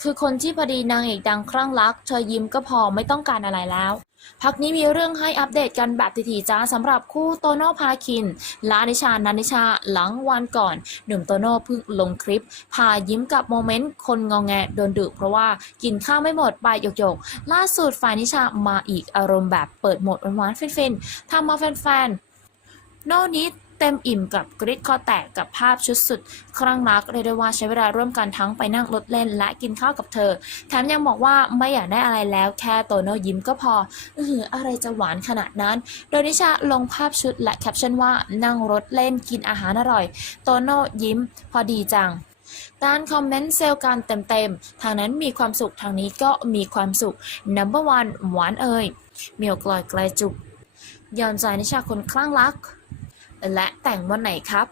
คือคนที่พอดีนางเอกดังคลั่งรัก เธอยิ้มก็พอไม่ต้องการอะไรแล้ว พักนี้มีเรื่องให้อัปเดตกันแบบถี่ๆจ้าสำหรับคู่โตโน่พาคินละนิชานันนิชาหลังวันก่อน หนุ่มโตโน่เพิ่งลงคลิป พายิ้มกับโมเมนต์คนงองแงโดนดึเพราะว่ากินข้าวไม่หมดไปหยกๆ ล่าสุดฝ่ายนิชามาอีกอารมณ์แบบเปิดหมดหวานๆฟินๆทำมาแฟนๆโน่นี้ เต็มอิ่มกับกริดคอแตกกับภาพชุดสุด ครั้งรักเรียกได้ว่าใช้เวลาร่วมกันทั้งไปนั่งรถเล่นและกินข้าวกับเธอ แถมยังบอกว่าไม่อยากได้อะไรแล้วแค่โตโน่ยิ้มก็พอเอออะไรจะหวานขนาดนั้น โดยนิชาลงภาพชุดและแคปชั่นว่านั่งรถเล่นกินอาหารอร่อย โตโน่ยิ้ม พอดีจังการคอมเมนต์เซลล์กันเต็มๆ ทางนั้นมีความสุขทางนี้ก็มีความสุข number one หวานเอ่ยเมียวกลอยไกลจุกยอมใจนิชาคนคลั่งรัก และแต่งวันไหนครับ